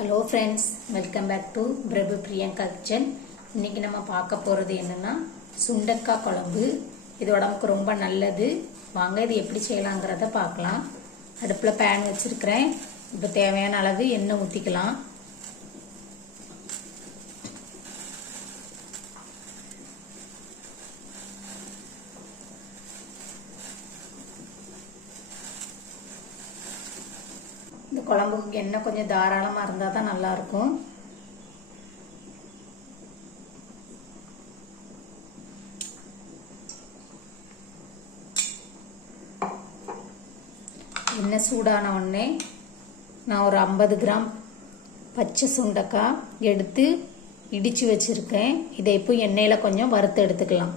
Hello friends, welcome back to Prabhu Priyanka kitchen. இன்றைக்கி நம்ம பார்க்க போகிறது என்னென்னா சுண்டக்காய் குழம்பு. இது உடம்புக்கு ரொம்ப நல்லது. வாங்க இது எப்படி செய்யலாங்கிறத பார்க்கலாம். அடுப்பில் பேன் வச்சுருக்கிறேன். இப்போ தேவையான அளவு எண்ணெய் ஊற்றிக்கலாம். இந்த குழம்புக்கு எண்ணெய் கொஞ்சம் தாராளமாக இருந்தால் தான் நல்லாயிருக்கும். எண்ணெய் சூடான உடனே நான் ஒரு 50 கிராம் பச்சை சுண்டக்காய் எடுத்து இடித்து வச்சுருக்கேன். இதை இப்போ எண்ணெயில் கொஞ்சம் வறுத்து எடுத்துக்கலாம்.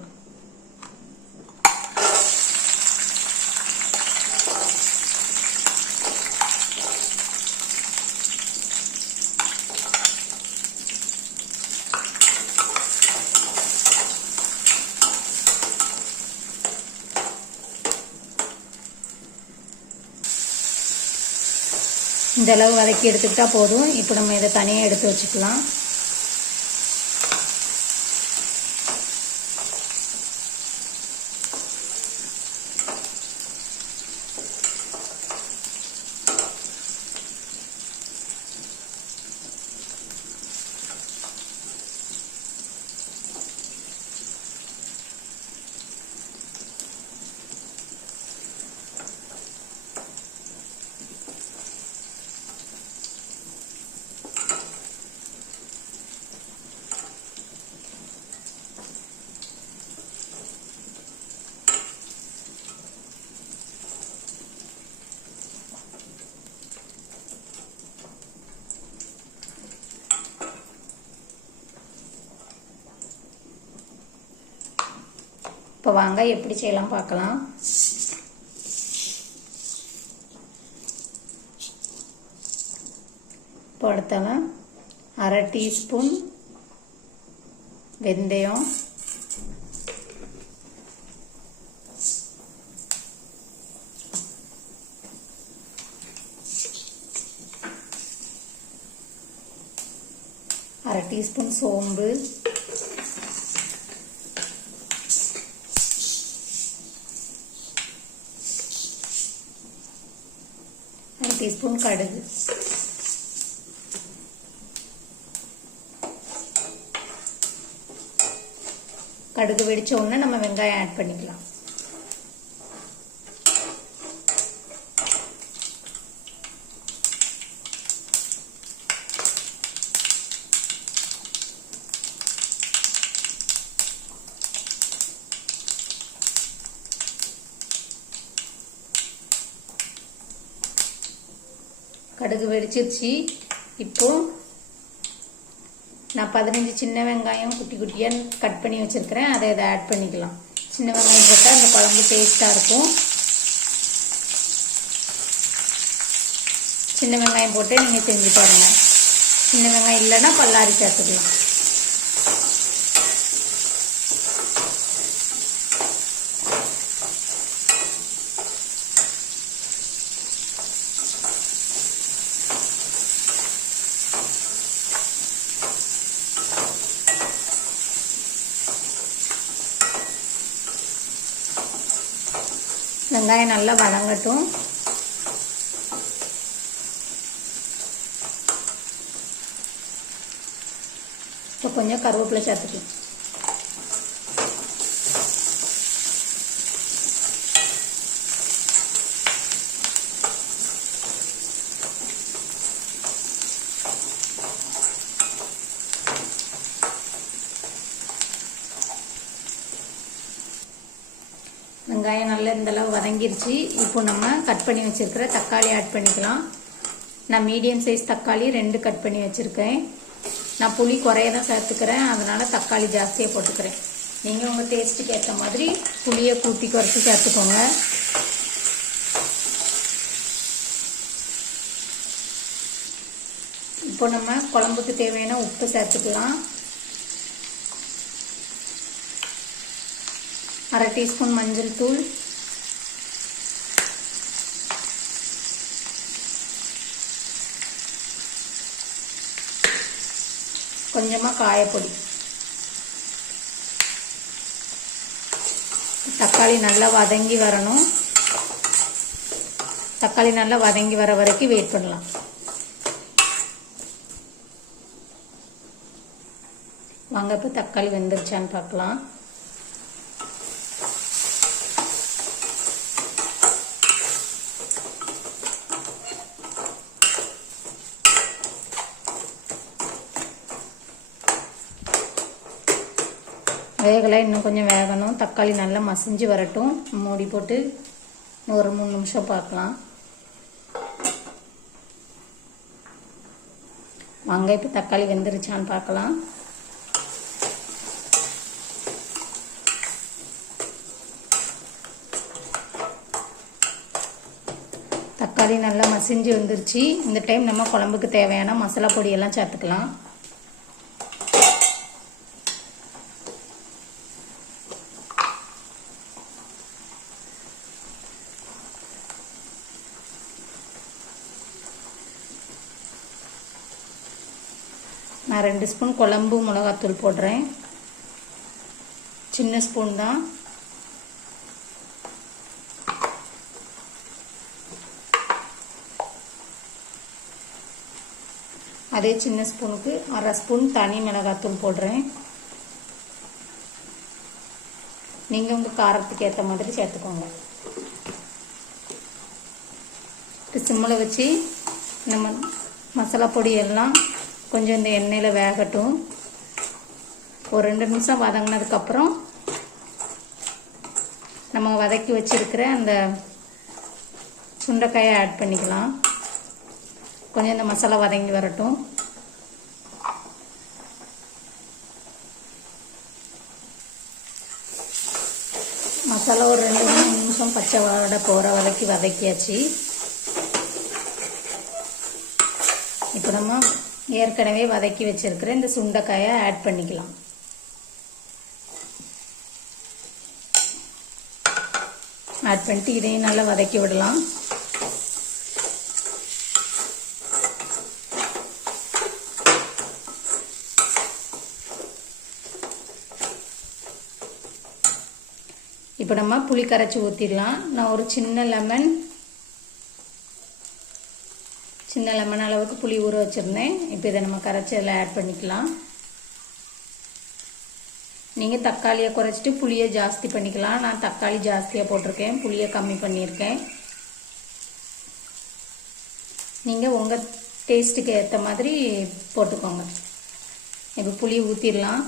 இந்த அளவு வதக்கி எடுத்துக்கிட்டா போதும். இப்போ நம்ம இதை தனியாக எடுத்து வச்சுக்கலாம். இப்போ வாங்க எப்படி செய்யலாம் பார்க்கலாம். இப்போ அடுத்தால 1/2 டீஸ்பூன் வெந்தயம், 1/2 டீஸ்பூன் சோம்பு, 1 டீஸ்பூன் கடுகு, கடுகு வெடிச்ச உடனே நம்ம வெங்காயம் ஆட் பண்ணிக்கலாம். கடுகு வெடிச்சிருச்சு. இப்போ நான் 15 சின்ன வெங்காயம் குட்டி குட்டியாக கட் பண்ணி வச்சுருக்கிறேன். அதை ஆட் பண்ணிக்கலாம். சின்ன வெங்காயம் போட்டால் அந்த குழம்பு டேஸ்ட்டாக இருக்கும். சின்ன வெங்காயம் போட்டு நீங்கள் செஞ்சு பாருங்கள். சின்ன வெங்காயம் இல்லைன்னா பல்லாரி சேர்த்துக்கலாம். வெங்காயம் நல்லா வதங்கட்டும். இப்போ கொஞ்சம் கருவேப்பிலை சேர்த்துக்கலாம். வெங்காயம் நல்லா இந்தளவு வதங்கிருச்சு. இப்போ நம்ம கட் பண்ணி வச்சுருக்கிற தக்காளி ஆட் பண்ணிக்கலாம். நான் மீடியம் சைஸ் தக்காளி 2 கட் பண்ணி வச்சுருக்கேன். நான் புளி குறைய தான் சேர்த்துக்கிறேன், அதனால் தக்காளி ஜாஸ்தியாக போட்டுக்கிறேன். நீங்கள் உங்கள் டேஸ்ட்டுக்கு ஏற்ற மாதிரி புளியை கூட்டி குறைச்சி சேர்த்துக்கோங்க. இப்போ நம்ம குழம்புக்கு தேவையான உப்பு சேர்த்துக்கலாம். 1/2 டீஸ்பூன் மஞ்சள் தூள், கொஞ்சமாக காயப்பொடி. தக்காளி நல்லா வதங்கி வரணும். தக்காளி நல்லா வதங்கி வர வரைக்கும் வெயிட் பண்ணலாம். வாங்க இப்போ தக்காளி வெந்துருச்சான்னு பார்க்கலாம். வேகலை, இன்னும் கொஞ்சம் வேகணும். தக்காளி நல்லா மசிஞ்சு வரட்டும். மூடி போட்டு ஒரு 3 நிமிஷம் பார்க்கலாம். வாங்க இப்போ தக்காளி வெந்துருச்சான்னு பார்க்கலாம். தக்காளி நல்லா மசிஞ்சு வந்துருச்சு. இந்த டைம் நம்ம குழம்புக்கு தேவையான மசாலா பொடியெல்லாம் சேர்த்துக்கலாம். நான் 2 ஸ்பூன் குழம்பு மிளகாத்தூள் போடுறேன். சின்ன ஸ்பூன் தான். அதே சின்ன ஸ்பூனுக்கு 1/2 ஸ்பூன் தனி மிளகாத்தூள் போடுறேன். நீங்கள் உங்கள் காரத்துக்கு ஏற்ற மாதிரி சேர்த்துக்கோங்க. சிம்மில் வச்சு நம்ம மசாலா பொடியெல்லாம் கொஞ்சம் இந்த எண்ணெயில் வேகட்டும். ஒரு 2 நிமிஷம் வதங்கினதுக்கப்புறம் நம்ம வதக்கி வச்சிருக்கிற அந்த சுண்டைக்காயை ஆட் பண்ணிக்கலாம். கொஞ்சம் இந்த மசாலா வதங்கி வரட்டும். மசாலா ஒரு 2-3 நிமிஷம் பச்சை வாடை போகிற வரைக்கும் வதக்கியாச்சு. இப்போ நம்ம ஏற்கனவே வதக்கி வச்சிருக்கிற இந்த சுண்டைக்காயை ஆட் பண்ணிக்கலாம். ஆட் பண்ணிட்டு இதையும் நல்லா வதக்கி விடலாம். இப்போ நம்ம புளி கரைச்சி ஊற்றிடலாம். நான் ஒரு சின்ன லெமன் அளவுக்கு புளி ஊற வச்சுருந்தேன். இப்போ இதை நம்ம கரைச்சி அதில் ஆட் பண்ணிக்கலாம். நீங்கள் தக்காளியை குறைச்சிட்டு புளியை ஜாஸ்தி பண்ணிக்கலாம். நான் தக்காளி ஜாஸ்தியாக போட்டிருக்கேன், புளியை கம்மி பண்ணியிருக்கேன். நீங்கள் உங்கள் டேஸ்ட்டுக்கு ஏற்ற மாதிரி போட்டுக்கோங்க. இப்போ புளி ஊற்றிடலாம்.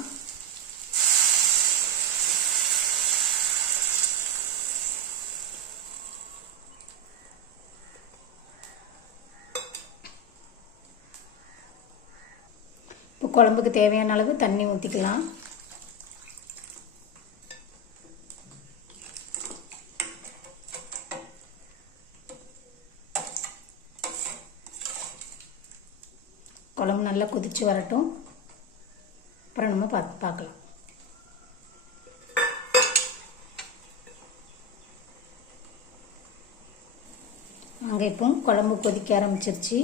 இப்போ குழம்புக்கு தேவையான அளவு தண்ணி ஊற்றிக்கலாம். குழம்பு நல்லா கொதிச்சு வரட்டும். அப்புறம் நம்ம பார்க்கலாம். அங்கே இப்போ குழம்பு கொதிக்க ஆரம்பிச்சிருச்சு.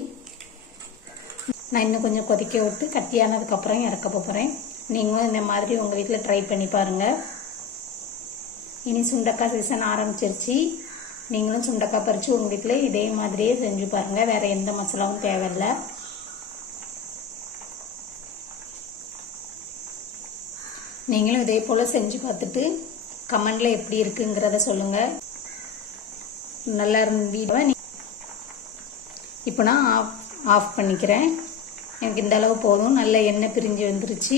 நான் இன்னும் கொஞ்சம் கொதிக்க விட்டு கட்டியானதுக்கப்புறம் இறக்க போகிறேன். நீங்களும் இந்த மாதிரி உங்கள் வீட்டில் ட்ரை பண்ணி பாருங்கள். இனி சுண்டக்காய் சீசன் ஆரம்பிச்சிருச்சு. நீங்களும் சுண்டக்காய் பறித்து உங்கள் வீட்டில் இதே மாதிரியே செஞ்சு பாருங்கள். வேறு எந்த மசாலாவும் தேவையில்லை. நீங்களும் இதே போல் செஞ்சு பார்த்துட்டு கமெண்டில் எப்படி இருக்குங்கிறத சொல்லுங்கள். நல்லா இருந்தீங்க. இப்போ நான் ஆஃப் பண்ணிக்கிறேன். எனக்கு இந்த அளவு போதும். நல்ல எண்ணெய் பிரிஞ்சு வந்துருச்சு.